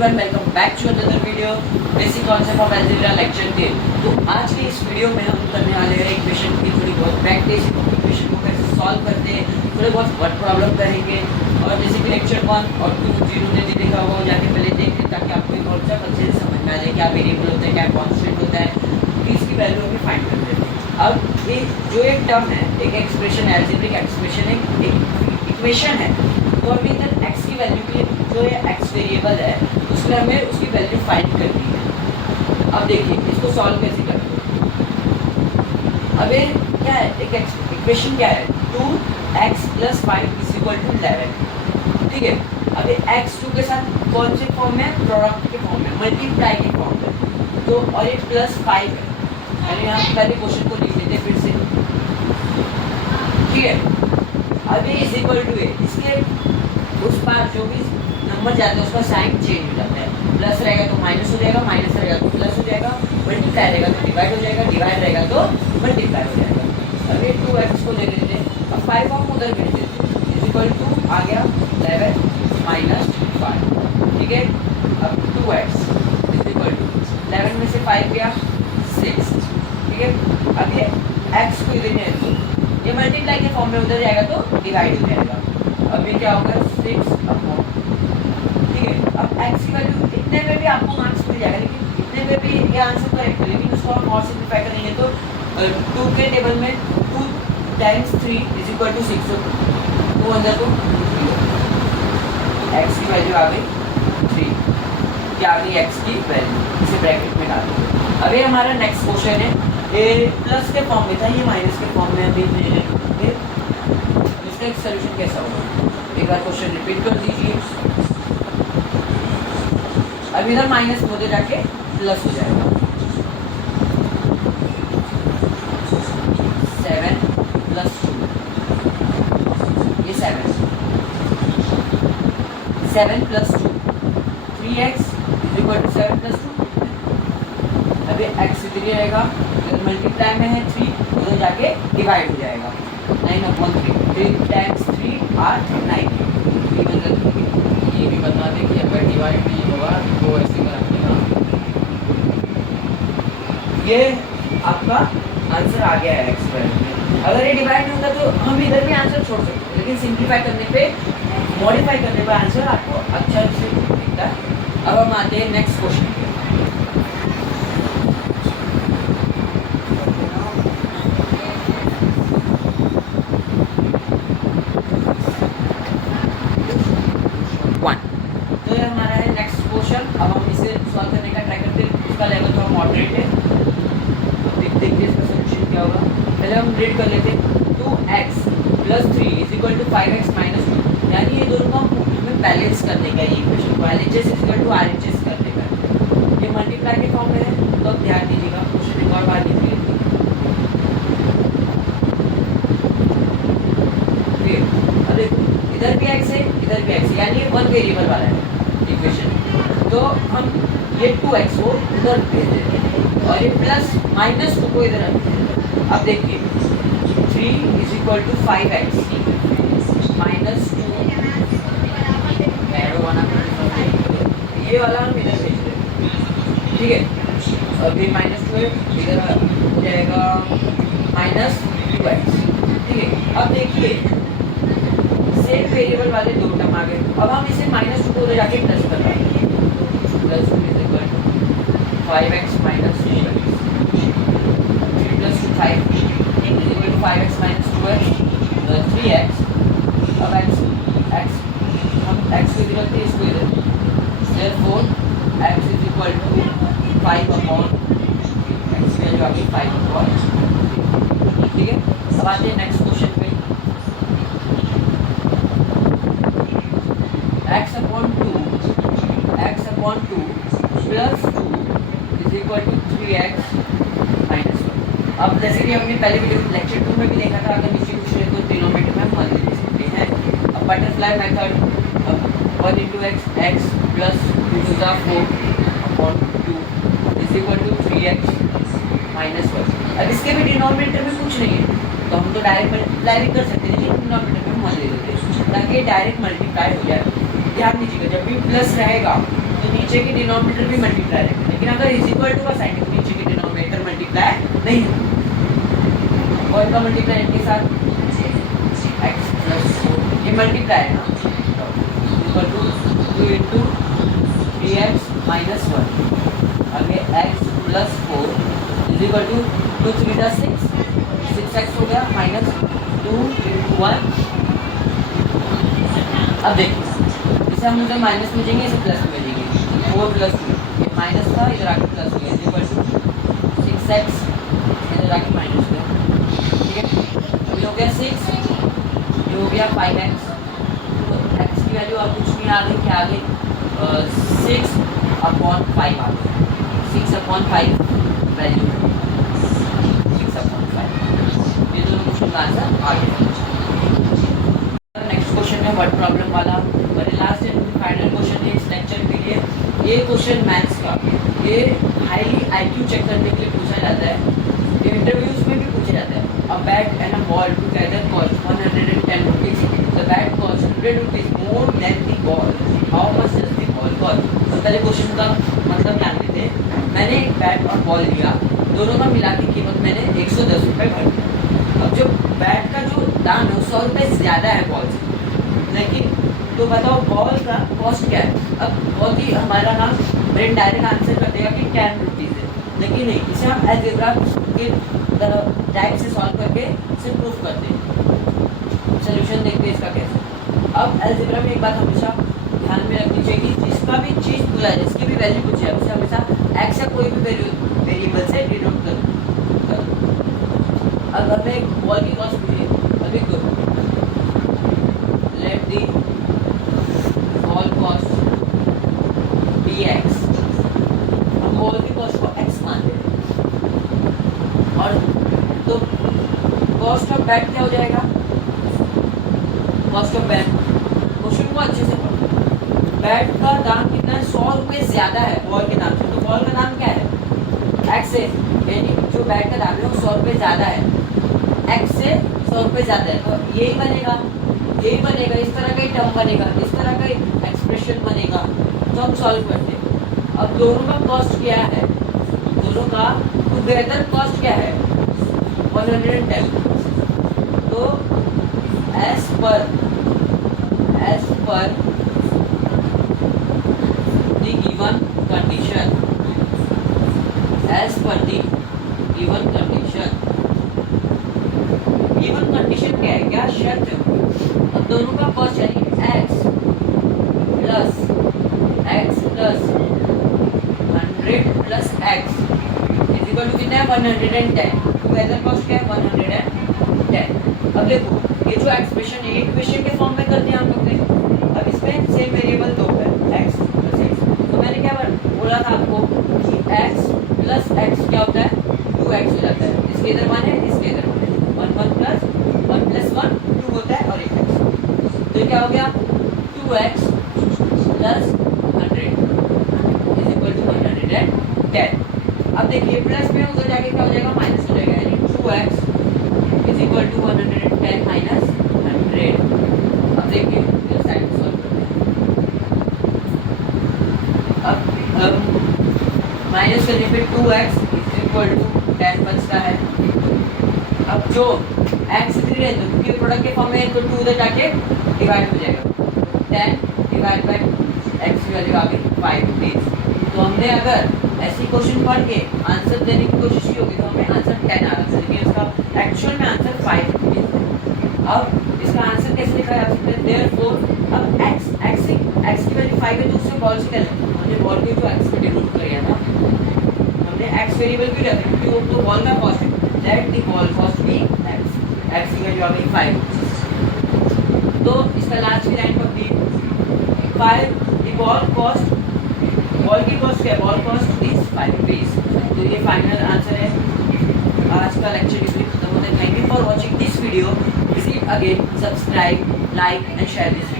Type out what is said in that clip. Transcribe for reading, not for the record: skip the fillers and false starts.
Everyone, welcome back to another video basic concept of algebra lecture 10। तो आज की इस वीडियो में हम करने वाले हैं इक्वेशन की थोड़ी बहुत प्रैक्टिस, इक्वेशन को कैसे सॉल्व करते हैं, थोड़े बहुत वर्ड प्रॉब्लम करेंगे। और जैसे कि लेक्चर 1 और 2 जिन्होंने नहीं देखा होगा जाके पहले देख लें, ताकि आपको एक और अच्छे से समझ में आ जाए क्या वेरिएबल होता है, क्या कॉन्स्टेंट होता है, इसकी वैल्यू हमें फाइंड करते हैं। अब ये जो एक टर्म है, एक एक्सप्रेशन है, अलजेब्रिक एक्सप्रेशन है, एक इक्वेशन है, तो अभी इधर x की वैल्यू की जो ये x वेरिएबल है उसमें हमें उसकी वैल्यू फाइंड करनी है। अब देखिए इसको सॉल्व कैसे करते हैं। अब ये क्या है, एक इक्वेशन क्या है, 2x + 5 = 11। ठीक है, अब ये x 2 के साथ कौन से फॉर्म में, प्रोडक्ट के फॉर्म में, मल्टीप्लाई के फॉर्म में, तो और ये +5 है। यानी यहाँ पहले क्वेश्चन को लिख लेते हैं फिर से। ठीक है, अभी = a, इसके उस पार जो भी नंबर जाता है उसका साइन चेंज हो जाता है। प्लस रहेगा तो माइनस हो जाएगा, माइनस रहेगा तो प्लस हो जाएगा, मल्टीप्लाई रहेगा तो डिवाइड हो जाएगा, डिवाइड रहेगा तो मल्टीप्लाई हो जाएगा। अब ये 2x को ले लेते हैं, अब 5 हम उधर गिर देते हैं, = आ गया 11 - 5। ठीक है, अब 2x = 11 में से 5 गया 6। ठीक है, अब ये x को इधर नहीं, ये मल्टीप्लाई के फॉर्म में उधर जाएगा तो डिवाइड हो जाएगा। अब ये क्या होगा 6/। ठीक है, अब x की वैल्यू इतने में भी आपको मार्क्स मिल जाएगा, लेकिन इतने में भी ये आंसर करेक्ट है, लेकिन उसको हम और सिंपलीफाई करेंगे तो 2 के टेबल में 2 × 3 = 6, तो 2 अंदर तो x की वैल्यू आ गई 3, क्या आ गई x की वैल्यू, इसे ब्रैकेट में डाल दो। अब ये हमारा नेक्स्ट क्वेश्चन है, ये प्लस के फॉर्म में था, ये माइनस के फॉर्म में अभी ले लेंगे। इसका एक सॉल्यूशन कैसा होगा, एक बार क्वेश्चन रिपीट कर दीजिए। अब इधर माइनस में उधर जाके प्लस हो जाएगा, 7 + 2, ये 7 + 2, 3x = 7 + 2। अभी x इधर ही रहेगा, मल्टीप्लाई में है 3, उधर जाके डिवाइड हो जाएगा, 9/3, 3 × 3 8 9। ये भी बता दें कि अगर डिवाइड नहीं होगा तो ऐसे कर देना। ये आपका आंसर आ गया है एक्सपेरिमेंट में। अगर ये डिवाइड नहीं होता तो हम इधर भी आंसर छोड़ सकते हैं, लेकिन सिंप्लीफाई करने पे, मॉडिफाई करने पे आंसर आपको अच्छा से दिखता है। अब हम आते हैं नेक्स्ट क्वेश्चन पे। तो ये हमारा है नेक्स्ट क्वेश्चन। अब हम इसे सॉल्व करने का ट्राई करते हैं। इसका लेवल थोड़ा मॉडरेट है, देखते हैं इसका सॉल्यूशन क्या होगा। पहले हम रीड कर लेते हैं, 2x + 3 = 5x - 2। यानी ये दोनों को हमें बैलेंस करने का, ये इक्वेशन को LHS = RHS करने का। ये मल्टीप्लाई के फॉर्म में है, तो अब ध्यान दीजिएगा, क्वेश्चन एक और बार लिख लेते हैं। अब देखो इधर भी x है, इधर भी x है, यानी ये 1 वेरिएबल वाला है इक्वेशन। तो हम ये 2x को उधर भेज देते हैं और ये प्लस माइनस 2 को इधर रख देते हैं। अब देखिए 3 = 5x - 2 एरो बना, ये वाला हम इधर भेज देते हैं। ठीक है, अभी -2 है, इधर हो जाएगा -2x। ठीक है, अब देखिए सेम वेरिएबल वाले दो टर्म आ गए। अब हम इसे -2 को उधर जाके प्लस कर रहे हैं, +2 = 5x - 2x, 3 + 2 5 = 5x - 2x 3x। अब x हम x को इधर रखते हैं, इसको इधर, therefore x = 5/, x की वैल्यू आ गई 5/। ठीक है, अब आते हैं नेक्स्ट क्वेश्चन पे। x/2 + 2 = 3x - 1। अब जैसे कि हमने पहले वीडियो लेक्चर 2 में भी देखा था, अगर नीचे कुछ है तो डिनोमिनेटर में हम मल्टी ले सकते हैं। अब बटरफ्लाई मेथड, 1 × x + 2 × 4/2 = 3x - 1। अब इसके भी डिनोमिनेटर में कुछ नहीं है, तो हम तो डायरेक्ट मल्टीप्लाई भी कर सकते हैं, लेकिन डिनोमिनेटर में 1 ले लेते हैं ताकि डायरेक्ट मल्टीप्लाई हो जाए। ध्यान दीजिएगा, जब भी प्लस रहेगा तो नीचे नीचे की डिनोमिनेटर भी मल्टीप्लाई रहेगा, लेकिन अगर इज इक्वल टू का साइन है तो नीचे की डिनोमिनेटर मल्टीप्लाई नहीं होगा। और का मल्टीप्लाई इनके साथ x प्लस ये मल्टीप्लाई है ना, equal to 2 into 3x minus 1, आगे x plus 4 is equal to 2 3 6 6x हो गया माइनस 2 इंटू 1। अब देखिए इसे हम उधर माइनस में जाएंगे, इसे प्लस में भेजेंगे, 4 प्लस 2 ये माइनस था, इधर आके प्लस हो गया, इज इक्वल टू 6x इधर आके माइनस हो गया, ठीक है। अभी हो गया 6, ये हो गया 5x, तो x की वैल्यू अब कुछ नहीं आ गई, क्या आ गई 6/5 आ गई, 6/5 वैल्यू 6/5, ये दोनों क्वेश्चन का आंसर आ गया। नेक्स्ट क्वेश्चन है वर्ड प्रॉब्लम वाला, और लास्ट एंड फाइनल क्वेश्चन है इस लेक्चर के लिए। ये क्वेश्चन मैथ्स का, ये हाईली आईक्यू चेक करने के लिए पूछा जाता है, ये इंटरव्यूज में भी पूछा जाता है। A bat and a ball together cost 110 rupees, the bat cost 100 rupees more than the ball, how much does the ball cost. तो पहले क्वेश्चन का मतलब जान लेते हैं। मैंने एक बैट और बॉल लिया, दोनों का मिला के कीमत मैंने 110 रुपये भर दिया। अब जो बैट का जो दाम है 100 रुपये ज़्यादा है बॉल से, लेकिन तो बताओ बॉल का कॉस्ट क्या है। अब बहुत ही हमारा नाम ब्रेन डायरेक्ट आंसर कर देगा कि 10 रुपीज़ है, लेकिन नहीं, इसे हम अलजेब्रा के टाइप से सॉल्व करके इसे प्रूफ करते हैं, सोल्यूशन देखते हैं इसका कैसे। अब अलजेब्रा में एक बात हमेशा ध्यान में रखनी चाहिए कि जिसका भी चीज़ पूछा है, जिसकी भी वैल्यू पूछी है, उसे हमेशा एक्स या कोई भी वेरिएबल से डिनोट कर। अब हमें एक बॉल की कॉस्ट पूछी है, अभी दो let the ball cost be x, हम बॉल की कॉस्ट को एक्स मान लेते हैं, और तो कॉस्ट ऑफ बैट क्या हो जाएगा, कॉस्ट ऑफ बैट। क्वेश्चन को अच्छे से पढ़ो, बैट का दाम कितना है, 100 रुपये ज़्यादा है बॉल के दाम से, तो बॉल का दाम क्या है एक्स है, यानी जो बैट का दाम है वो 100 रुपये ज़्यादा है, एक्स से 100 रुपये ज़्यादा है, तो यही बनेगा, इस तरह का ही टर्म बनेगा, इस तरह का एक्सप्रेशन बनेगा। तो हम सॉल्व करते हैं। अब दोनों का कॉस्ट क्या है, दोनों का टुगेदर कॉस्ट क्या है 110, तो as per the given condition, as per the given condition, given condition क्या है, क्या शर्त है। अब दोनों का कॉस्ट यानी x plus 100 plus x is equal to कितना है 110, टुगेदर कॉस्ट क्या है 110। अब देखो ये जो एक्सप्रेशन है इक्वेशन के फॉर्म में कर दिया हम लोग ने। अब इसमें सेम वेरिएबल दो है x प्लस x, तो मैंने क्या बोला था आपको कि x प्लस x क्या होता है 2x हो जाता है, इसके इधर मान है, इसके इधर मान है, 1 प्लस 1 2 होता है, और एक x, तो क्या हो गया 2x plus 100 is equal to 110। अब देखिए प्लस में उधर जाके क्या हो जाएगा, माइनस हो जाएगा, यानी 2x is equal to 110 minus 100। अब देखिए इस साइड में सॉल्व करते हैं। अब माइनस करने पे 2x इज इक्वल टू 10 बचता है। अब जो x 3 है तो क्योंकि प्रोडक्ट के फॉर्म में है तो 2 उधर जाके डिवाइड हो जाएगा, 10 डिवाइड बाय x की वैल्यू आ गई 5 रुपीज़। तो हमने अगर ऐसी क्वेश्चन पढ़ के आंसर देने की कोशिश की होगी तो हमें आंसर 10 आ रहा था, लेकिन इसका एक्चुअल में आंसर 5 रुपीज़। अब इसका आंसर कैसे लिखा जा सकता है, देयरफॉर अब x की वैल्यू 5 है तो उससे बॉल से क्या लेंगे, हमने बॉल को जो x पे डिनोट किया था, हमने x वेरिएबल क्यों रखा क्योंकि वो तो बॉल का कॉस्ट है, let the ball cost be x की वैल्यू आ गई 5। तो इसका लास्ट की लाइन पर दी 5 द बॉल कॉस्ट, बॉल की कॉस्ट क्या है, बॉल कॉस्ट इज 5 रुपीज़। तो ये फाइनल आंसर है। आज का लेक्चर इसलिए खत्म होता है। Thank you for watching this video. Please again subscribe, like and share this video.